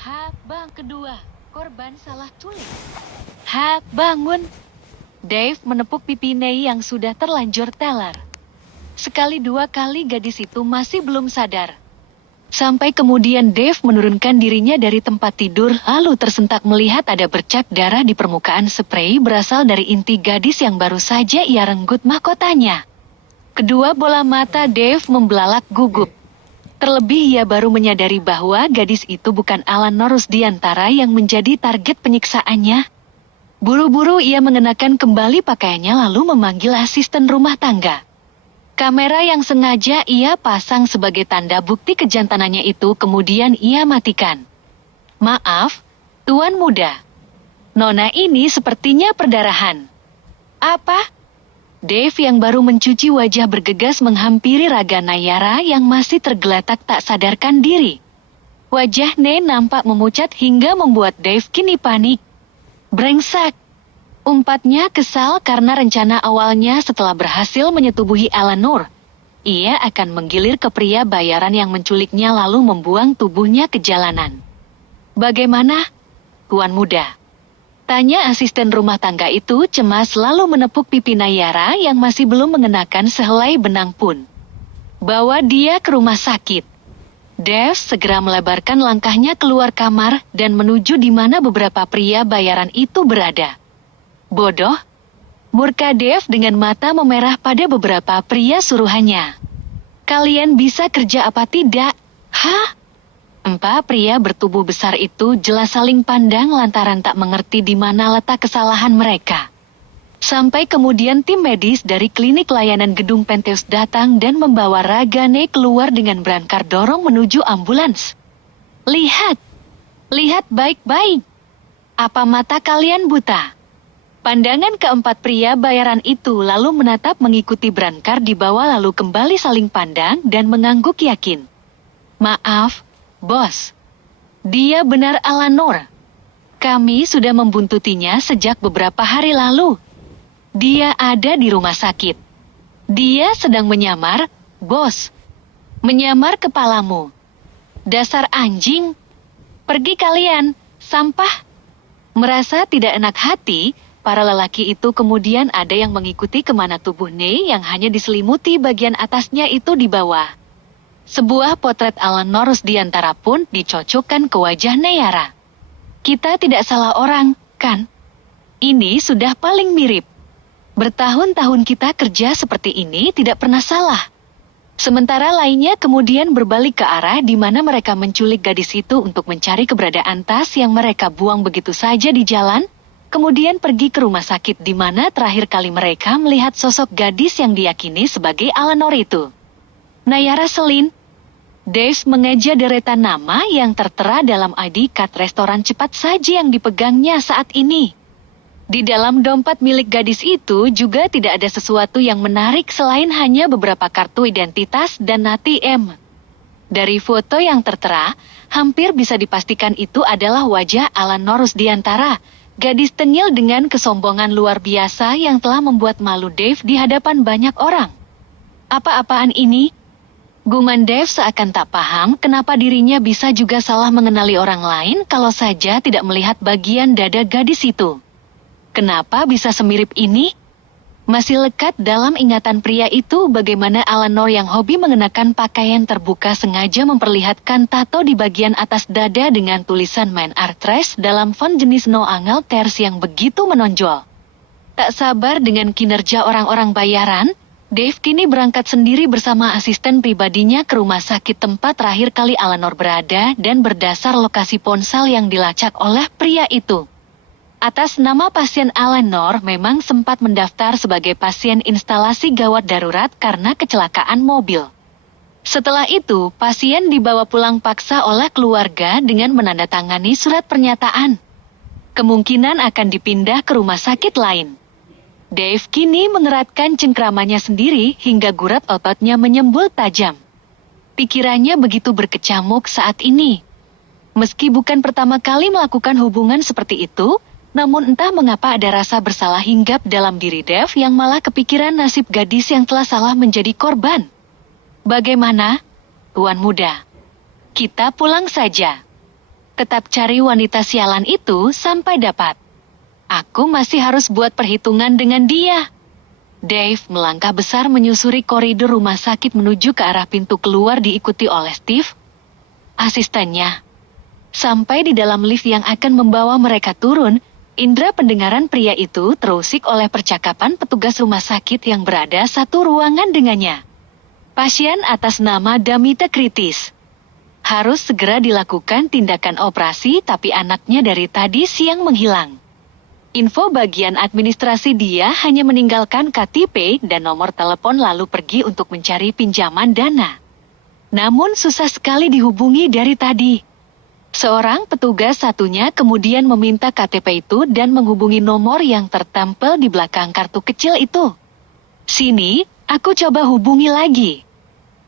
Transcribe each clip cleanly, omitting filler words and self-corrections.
Hak bang kedua, korban salah culik. Hak bangun. Dave menepuk pipi Nei yang sudah terlanjur teler. Sekali dua kali gadis itu masih belum sadar. Sampai kemudian Dave menurunkan dirinya dari tempat tidur lalu tersentak melihat ada bercak darah di permukaan sprei berasal dari inti gadis yang baru saja ia renggut mahkotanya. Kedua bola mata Dave membelalak gugup. Terlebih ia baru menyadari bahwa gadis itu bukan Alan Rusdiantara yang menjadi target penyiksaannya. Buru-buru ia mengenakan kembali pakaiannya lalu memanggil asisten rumah tangga. Kamera yang sengaja ia pasang sebagai tanda bukti kejantanannya itu kemudian ia matikan. Maaf, Tuan Muda. Nona ini sepertinya perdarahan. Apa? Dave yang baru mencuci wajah bergegas menghampiri raga Nayara yang masih tergeletak tak sadarkan diri. Wajah Ne nampak memucat hingga membuat Dave kini panik. Brengsek! Umpatnya kesal karena rencana awalnya setelah berhasil menyetubuhi Eleanor. Ia akan menggilir ke pria bayaran yang menculiknya lalu membuang tubuhnya ke jalanan. Bagaimana, Tuan Muda? Tanya asisten rumah tangga itu cemas lalu menepuk pipi Nayara yang masih belum mengenakan sehelai benang pun. Bawa dia ke rumah sakit. Dave segera melebarkan langkahnya keluar kamar dan menuju di mana beberapa pria bayaran itu berada. Bodoh. Murka Dave dengan mata memerah pada beberapa pria suruhannya. Kalian bisa kerja apa tidak? Hah? Empat pria bertubuh besar itu jelas saling pandang lantaran tak mengerti di mana letak kesalahan mereka. Sampai kemudian tim medis dari klinik layanan gedung Penteus datang dan membawa Ragane keluar dengan berangkar dorong menuju ambulans. Lihat! Lihat baik-baik! Apa mata kalian buta? Pandangan keempat pria bayaran itu lalu menatap mengikuti Brankar di bawah lalu kembali saling pandang dan mengangguk yakin. Maaf, Bos. Dia benar Alanor. Kami sudah membuntutinya sejak beberapa hari lalu. Dia ada di rumah sakit. Dia sedang menyamar, Bos. Menyamar kepalamu. Dasar anjing. Pergi kalian, sampah. Merasa tidak enak hati, para lelaki itu kemudian ada yang mengikuti kemana tubuh Nei yang hanya diselimuti bagian atasnya itu di bawah. Sebuah potret Alan Rusdiantara pun dicocokkan ke wajah Nayara. Kita tidak salah orang, kan? Ini sudah paling mirip. Bertahun-tahun kita kerja seperti ini tidak pernah salah. Sementara lainnya kemudian berbalik ke arah di mana mereka menculik gadis itu untuk mencari keberadaan tas yang mereka buang begitu saja di jalan, kemudian pergi ke rumah sakit di mana terakhir kali mereka melihat sosok gadis yang diyakini sebagai Alanor itu. Nayara Selin. Dave mengeja deretan nama yang tertera dalam ID card restoran cepat saji yang dipegangnya saat ini. Di dalam dompet milik gadis itu juga tidak ada sesuatu yang menarik selain hanya beberapa kartu identitas dan ATM. Dari foto yang tertera, hampir bisa dipastikan itu adalah wajah Alan Rusdiantara, gadis tengil dengan kesombongan luar biasa yang telah membuat malu Dave di hadapan banyak orang. Apa-apaan ini? Guman Dave seakan tak paham kenapa dirinya bisa juga salah mengenali orang lain kalau saja tidak melihat bagian dada gadis itu. Kenapa bisa semirip ini? Masih lekat dalam ingatan pria itu bagaimana Alanor yang hobi mengenakan pakaian terbuka sengaja memperlihatkan tato di bagian atas dada dengan tulisan Main Artres dalam font jenis No Angel Tears yang begitu menonjol. Tak sabar dengan kinerja orang-orang bayaran, Dave kini berangkat sendiri bersama asisten pribadinya ke rumah sakit tempat terakhir kali Alanor berada dan berdasar lokasi ponsel yang dilacak oleh pria itu. Atas nama pasien Alanor memang sempat mendaftar sebagai pasien instalasi gawat darurat karena kecelakaan mobil. Setelah itu, pasien dibawa pulang paksa oleh keluarga dengan menandatangani surat pernyataan. Kemungkinan akan dipindah ke rumah sakit lain. Dave kini mengeratkan cengkramannya sendiri hingga gurat ototnya menyembul tajam. Pikirannya begitu berkecamuk saat ini. Meski bukan pertama kali melakukan hubungan seperti itu, namun entah mengapa ada rasa bersalah hinggap dalam diri Dave yang malah kepikiran nasib gadis yang telah salah menjadi korban. Bagaimana, Tuan Muda? Kita pulang saja. tetap cari wanita sialan itu sampai dapat. Aku masih harus buat perhitungan dengan dia. Dave melangkah besar menyusuri koridor rumah sakit menuju ke arah pintu keluar diikuti oleh Steve, asistennya. Sampai di dalam lift yang akan membawa mereka turun, indera pendengaran pria itu terusik oleh percakapan petugas rumah sakit yang berada satu ruangan dengannya. Pasien atas nama Damita kritis. Harus segera dilakukan tindakan operasi, tapi anaknya dari tadi siang menghilang. Info bagian administrasi, dia hanya meninggalkan KTP dan nomor telepon lalu pergi untuk mencari pinjaman dana. Namun susah sekali dihubungi dari tadi. Seorang petugas satunya kemudian meminta KTP itu dan menghubungi nomor yang tertempel di belakang kartu kecil itu. Sini, aku coba hubungi lagi.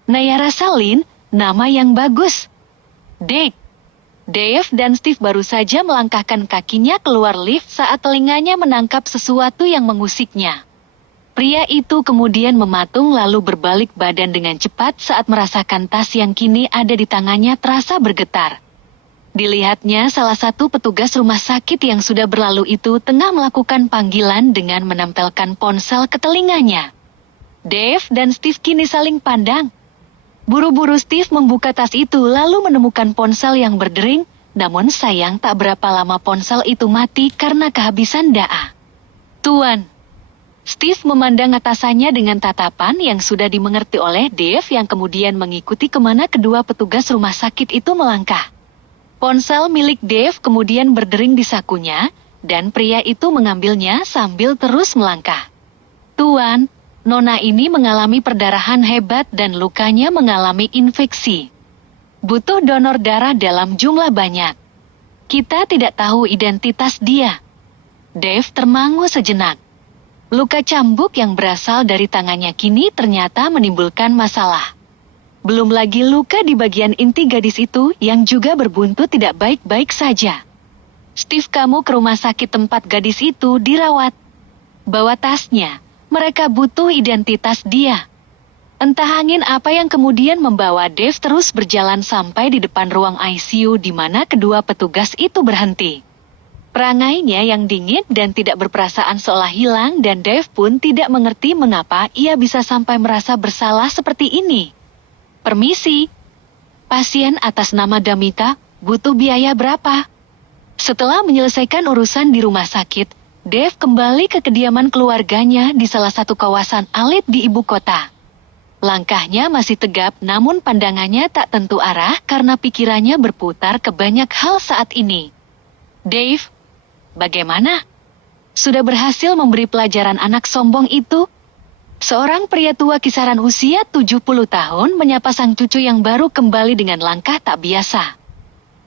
Nayara Salin, nama yang bagus. Dave dan Steve baru saja melangkahkan kakinya keluar lift saat telinganya menangkap sesuatu yang mengusiknya. Pria itu kemudian mematung lalu berbalik badan dengan cepat saat merasakan tas yang kini ada di tangannya terasa bergetar. Dilihatnya salah satu petugas rumah sakit yang sudah berlalu itu tengah melakukan panggilan dengan menempelkan ponsel ke telinganya. Dave dan Steve kini saling pandang. Buru-buru Steve membuka tas itu lalu menemukan ponsel yang berdering, namun sayang tak berapa lama ponsel itu mati karena kehabisan data. Tuan. Steve memandang atasannya dengan tatapan yang sudah dimengerti oleh Dave yang kemudian mengikuti kemana kedua petugas rumah sakit itu melangkah. Ponsel milik Dave kemudian berdering di sakunya, dan pria itu mengambilnya sambil terus melangkah. Tuan, Nona ini mengalami perdarahan hebat dan lukanya mengalami infeksi. Butuh donor darah dalam jumlah banyak. Kita tidak tahu identitas dia. Dave termangu sejenak. Luka cambuk yang berasal dari tangannya kini ternyata menimbulkan masalah. Belum lagi luka di bagian inti gadis itu yang juga berbuntu tidak baik-baik saja. Steve, kamu ke rumah sakit tempat gadis itu dirawat. Bawa tasnya. Mereka butuh identitas dia. Entah angin apa yang kemudian membawa Dave terus berjalan sampai di depan ruang ICU di mana kedua petugas itu berhenti. Perangainya yang dingin dan tidak berperasaan seolah hilang dan Dave pun tidak mengerti mengapa ia bisa sampai merasa bersalah seperti ini. Permisi. Pasien atas nama Damita, butuh biaya berapa? Setelah menyelesaikan urusan di rumah sakit, Dave kembali ke kediaman keluarganya di salah satu kawasan elit di ibu kota. Langkahnya masih tegap namun pandangannya tak tentu arah karena pikirannya berputar ke banyak hal saat ini. Dave, bagaimana? Sudah berhasil memberi pelajaran anak sombong itu? Seorang pria tua kisaran usia 70 tahun menyapa sang cucu yang baru kembali dengan langkah tak biasa.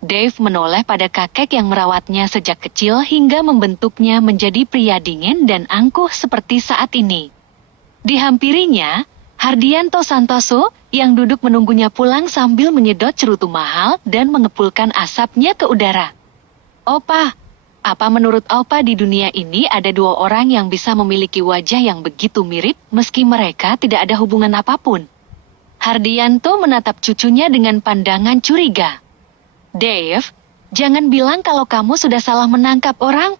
Dave menoleh pada kakek yang merawatnya sejak kecil hingga membentuknya menjadi pria dingin dan angkuh seperti saat ini. Dihampirinya, Hardianto Santoso yang duduk menunggunya pulang sambil menyedot cerutu mahal dan mengepulkan asapnya ke udara. Opa, apa menurut Opa di dunia ini ada dua orang yang bisa memiliki wajah yang begitu mirip meski mereka tidak ada hubungan apapun? Hardianto menatap cucunya dengan pandangan curiga. Dave, jangan bilang kalau kamu sudah salah menangkap orang.